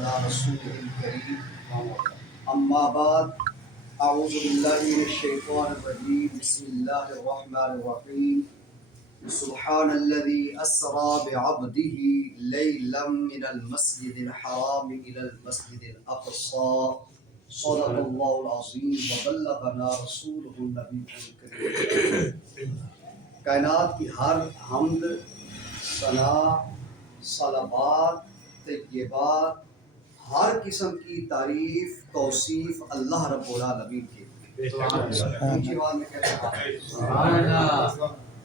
على رسوله الكريم أما بعد أعوذ بالله من الشيطان الرجيم بسم الله الرحمن الرحيم سبحان الذي أسرى بعبده ليلا من المسجد الحرام إلى المسجد الأقصى صدق الله العظيم وبلغنا رسوله النبي الكريم. کائنات کی ہر حمد، ثنا، صلوات، طیبات، ہر قسم کی تعریف توصیف اللہ رب العالمین کی.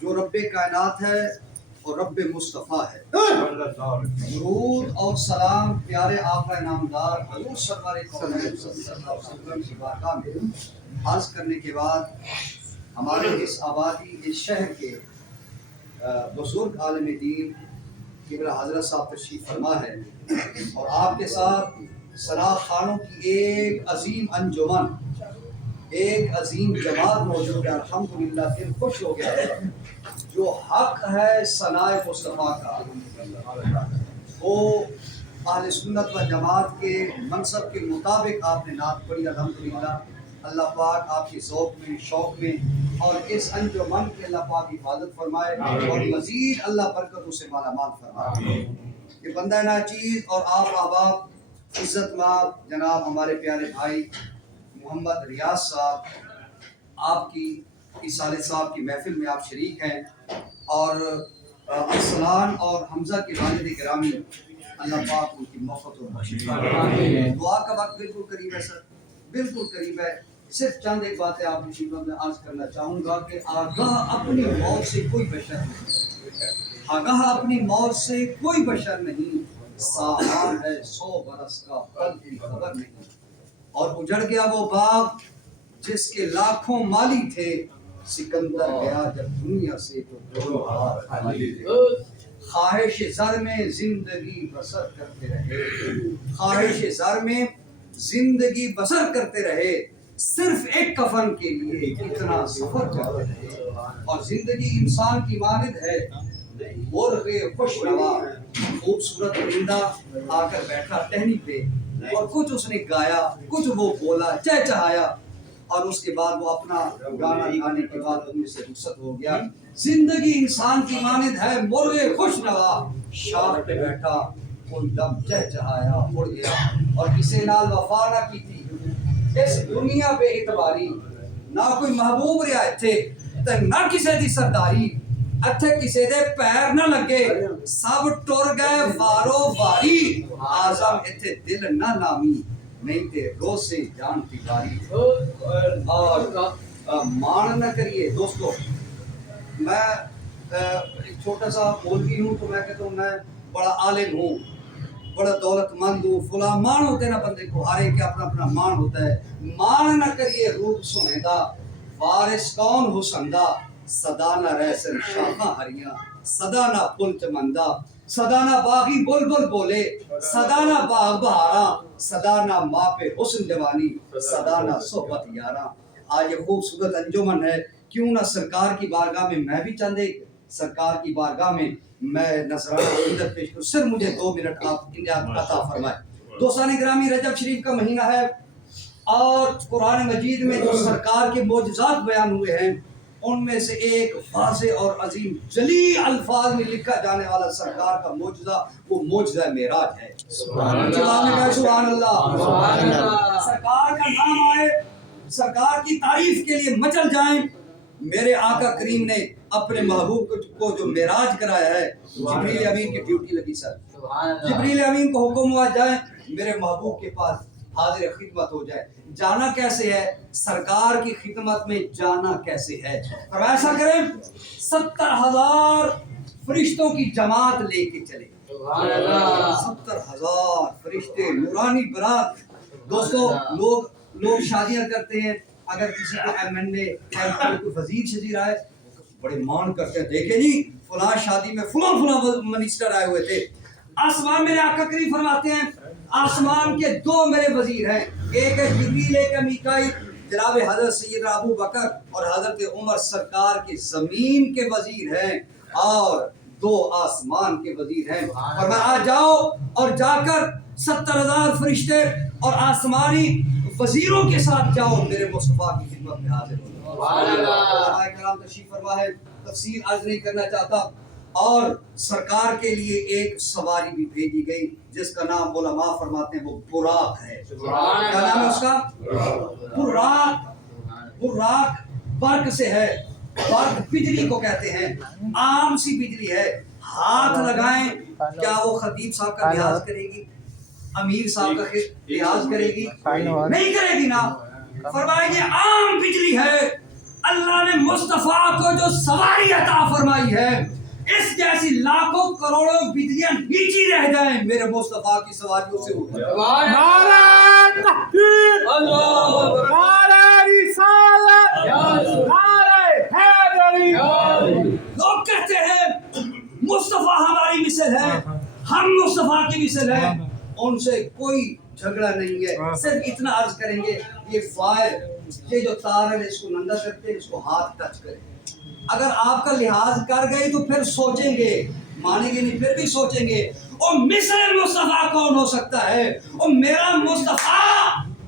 جو رب کائنات ہے اور رب مصطفیٰ ہے. درود اور سلام پیارے آقا نامدار حضور سرکار کونین صلی اللہ علیہ وسلم کی بارگاہ میں عرض کرنے کے بعد ہمارے اس آبادی اس شہر کے بزرگ عالم دین قبلہ حضرت صاحب تشریف فرما ہے اور آپ کے ساتھ ثنا خانوں کی ایک عظیم انجمن، ایک عظیم جماعت موجود ہے. الحمدللہ دل خوش ہو گیا ہے. جو حق ہے ثناء مصطفیٰ کا وہ اہل سنت و جماعت کے منصب کے مطابق آپ نے نعت پڑھی. الحمدللہ اللہ پاک آپ کی ذوق میں، شوق میں اور اس انجمن کے اللہ پاک حفاظت فرمائے اور مزید اللہ برکتوں سے مالا مال فرمائے. کہ بندہ ناچیز اور آپ احباب عزت مآب جناب ہمارے پیارے بھائی محمد ریاض صاحب، آپ کی عیسال صاحب کی محفل میں آپ شریک ہیں اور ارسلان اور حمزہ کے والد گرامی اللہ پاک ان کی موفقت اور بخشش فرمائے. دعا کا وقت بالکل قریب ہے سر، بالکل قریب ہے. صرف چند ایک باتیں آپ کی خدمت میں عرض کرنا چاہوں گا کہ آگاہ اپنی موت سے کوئی بشر نہیں، آگاہ اپنی موت سے کوئی بشر نہیں. سامان ہے 100 برس کا پل کی خبر نہیں. اور اجڑ گیا وہ باغ جس کے لاکھوں مالی تھے. سکندر گیا جب دنیا سے تو دونوں ہاتھ خالی تھے. خواہش زر میں زندگی بسر کرتے رہے، خواہش زر میں زندگی بسر کرتے رہے. صرف ایک کفن کے لیے کتنا سفر کرتے رہے. اور زندگی انسان کی مانند ہے مرغ خوش نوا. خوبصورت پرندہ آ کر بیٹھا ٹہنی پہ اور کچھ اس نے گایا، کچھ وہ بولا، چہچہایا اور اس کے بعد وہ اپنا گانا گانے کے بعد دنیا سے رخصت ہو گیا. زندگی انسان کی مانند ہے مرغ خوش نوا. شاخ پہ بیٹھا کوئی دم چہچہایا اڑ گیا اور کسی نال وفا نہ کی تھی. اس دنیا بے اعتباری نہ کوئی محبوب رعایت تھے تے نہ کسی دی سرداری. اتھے کسی دے پیر نہ لگے سب ٹر گئے وارو واری. آزم اتھے دل نہ نامی نہیں تے روزے جان کی باری. اور مان نہ کریے دوستو. میں ایک چھوٹا سا مولوی ہوں تو میں کہتا ہوں میں بڑا عالم ہوں، بڑا دولت مند ہوں، فلاں مان ہوتے نا بندے کو، ہر ایک اپنا اپنا مان ہوتا ہے. مان نہ کریے روپ سنیدا وارث کون حسندہ. صدا نہ رہسن شاخاں ہریاں صدا نہ پل چمندہ. صدا نہ باغی بلبل بولے صدا نہ باغ بہاراں. صدا نہ ماں پہ حسن جوانی صدا نہ صحبت یاراں. آج یہ خوبصورت انجمن ہے، کیوں نہ سرکار کی بارگاہ میں بھی چند ایک سرکار کی بارگاہ میں میں نذرانہ عقیدت پیش کروں. صرف مجھے 2 منٹ آپ عنایت عطا فرمائیں. دوستان گرامی، رجب شریف کا مہینہ ہے اور قرآن مجید میں جو سرکار کے معجزات بیان ہوئے ہیں ان میں سے ایک واضح اور عظیم جلی الفاظ میں لکھا جانے والا سرکار کا معجزہ وہ معجزہ معراج ہے. سبحان اللہ. سرکار کا نام آئے، سرکار کی تعریف کے لیے مچل جائیں. میرے آقا کریم نے اپنے محبوب کو جو معراج کرایا ہے، جبریل امین کی ڈیوٹی لگی سر. جبریل امین کو حکم ہوا جائے میرے محبوب کے پاس حاضر خدمت ہو جائے. جانا کیسے ہے؟ سرکار کی خدمت میں جانا کیسے ہے؟ اور ایسا کریں 70,000 فرشتوں کی جماعت لے کے چلے. 70,000 فرشتے، نورانی برات. دوستو لوگ شادیاں کرتے ہیں، اگر کسی کو MNA کوئی وزیر شزیر آئے بڑے مان کرتے ہیں، دیکھیں جی فلاں شادی میں فلاں منسٹر آئے ہوئے تھے. آسمان میرے آقا کریم فرماتے ہیں آسمان کے 2 میرے وزیر ہیں، ایک ہے جبریل، ایک ہے میکائیل. جناب حضرت سیدنا ابو بکر اور حضرت عمر سرکار کے زمین کے وزیر ہیں اور 2 آسمان کے وزیر ہیں. اور میں آ جاؤ اور جا کر 70,000 فرشتے اور آسمانی وزیروں کے ساتھ جاؤ میرے مصطفیٰ کی خدمت میں حاضر ہو۔ علماء کرام تشریف فرما ہے، تفصیل عرض نہیں کرنا چاہتا۔ اور سرکار کے لیے ایک سواری بھی بھیجی گئی جس کا نام علماء فرماتے ہیں وہ براق ہے۔ کیا نام ہے اس کا؟ براق۔ براق برق سے ہے، برق بجلی کو کہتے ہیں، عام سی بجلی ہے۔ ہاتھ لگائیں، کیا وہ خطیب صاحب کا لحاظ کرے گی؟ امیر صاحب کا لحاظ کرے گی؟ نہیں کرے گی نا۔ فرمائیں یہ عام بجلی ہے، اللہ نے مصطفیٰ کو جو سواری عطا فرمائی ہے، اس جیسی لاکھوں کروڑوں بجلیاں نیچی رہ جائیں میرے مصطفیٰ کی سواریوں سے اوپر۔ نعرہ تحقیق، نعرہ رسالت، نعرہ حیدری۔ لوگ کہتے ہیں مصطفیٰ ہماری مثل ہے، ہم مصطفیٰ کی مثل ہے، ان سے کوئی جھگڑا نہیں ہے، صرف اتنا عرض کریں گے یہ فائر، یہ جو تار ہے اس کو ننگا کرتے ہیں، اس کو ہاتھ ٹچ کریں۔ اگر آپ کا لحاظ کر گئے تو پھر سوچیں گے، مانیں گے نہیں پھر بھی سوچیں گے او مثل مصطفیٰ کون ہو سکتا ہے؟ او میرا مصطفیٰ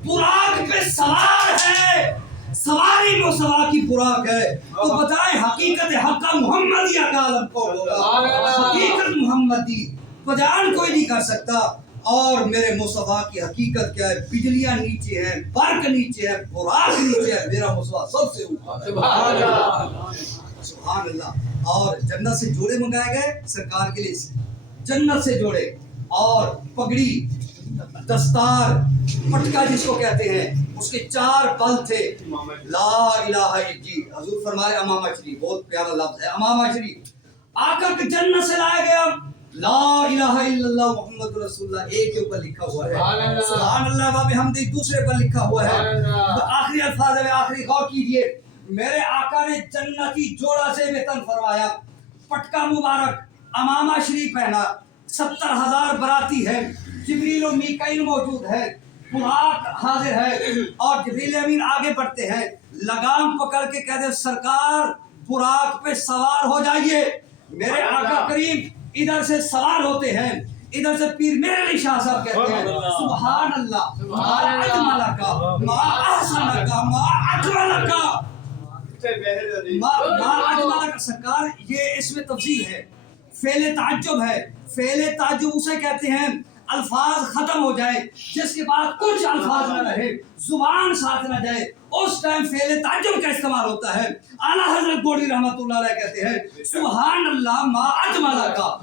براق پہ سوار ہے، سواری مصطفیٰ کی براق ہے۔ تو بتائیں حقیقت حقہ محمدیہ کا عالم کون ہوگا؟ حقیقت محمدی پجان کوئی نہیں کر سکتا۔ اور میرے مصطفیٰ کی حقیقت کیا ہے؟ بجلیاں نیچے ہیں، برق نیچے ہے، براق نیچے ہے، میرا مصطفیٰ سب سے اوپر۔ سبحان اللہ، سبحان اللہ۔ اور جنت سے جوڑے منگائے گئے سرکار کے لیے، جنت سے جوڑے، اور پگڑی، دستار، پٹکا جس کو کہتے ہیں، اس کے 4 بل تھے۔ لا الہ الا جی حضور فرمائے امامہ شریف، بہت پیارا لفظ ہے امامہ شریف، آقا کے جنت سے لایا گیا۔ لا الہ الا اللہ محمد رسول اللہ ایک کے اوپر لکھا ہوا ہے، سبحان اللہ و بحمدہ دوسرے پر لکھا ہوا ہے۔ آخری الفاظ میں آخری غور کیجئے، میرے آقا نے جنتی جوڑا سے وطن فرمایا، پٹکا مبارک، امامہ شریف پہنا، 70,000 براتی ہے، جبریل و میکائیل موجود ہے، براق حاضر ہے، اور جبریل امین آگے بڑھتے ہیں، لگام پکڑ کے کہتے ہیں سرکار براق پہ سوار ہو جائیے۔ میرے آقا کریم ادھر سے سوار ہوتے ہیں، ادھر سے پیر میرے علی شاہ صاحب کہتے ہیں سبحان اللہ ما اجمل کا ما احسن کا ما اجمل کا، ما اجمل کا سرکار، یہ اس میں تفصیل ہے، فعل تعجب ہے۔ فعل تعجب اسے کہتے ہیں الفاظ ختم ہو جائے جس کے بعد کچھ الفاظ نہ رہے، زبان ساتھ نہ جائے، اس ٹائم فعل تعجب کا استعمال ہوتا ہے۔ اعلیٰ حضرت گوڑی رحمۃ اللہ علیہ کہتے ہیں سبحان اللہ ما اجمل کا۔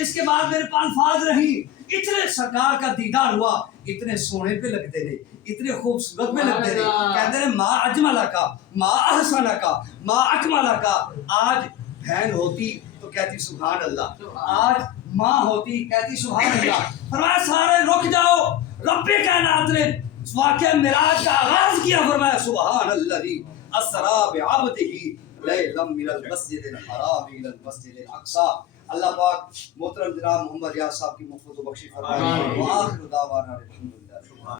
اس کے بعد میرے پاس الفاظ رہی، اتنے سرکار کا دیدار ہوا، اتنے سونے پہ لگتے رہے، اتنے خوبصورت پہ لگتے رہے، کہتے ہیں ما اجمل کا ما احسن کا ما اکمل کا۔ آج بہن ہوتی تو کہتی سبحان اللہ، آج ماں ہوتی کہتی سبحان اللہ۔ فرمایا سارے رک جاؤ، رب کائنات نے واقعہ معراج کا آغاز کیا، فرمایا سبحان الذی اسری بعبدہ لیلا من المسجد الحرام الی المسجد الاقصی۔ اللہ پاک محترم جناب محمد ریاض صاحب کی مغفرت و بخشش فرمائے۔ وآخر دعوانا الحمدللہ۔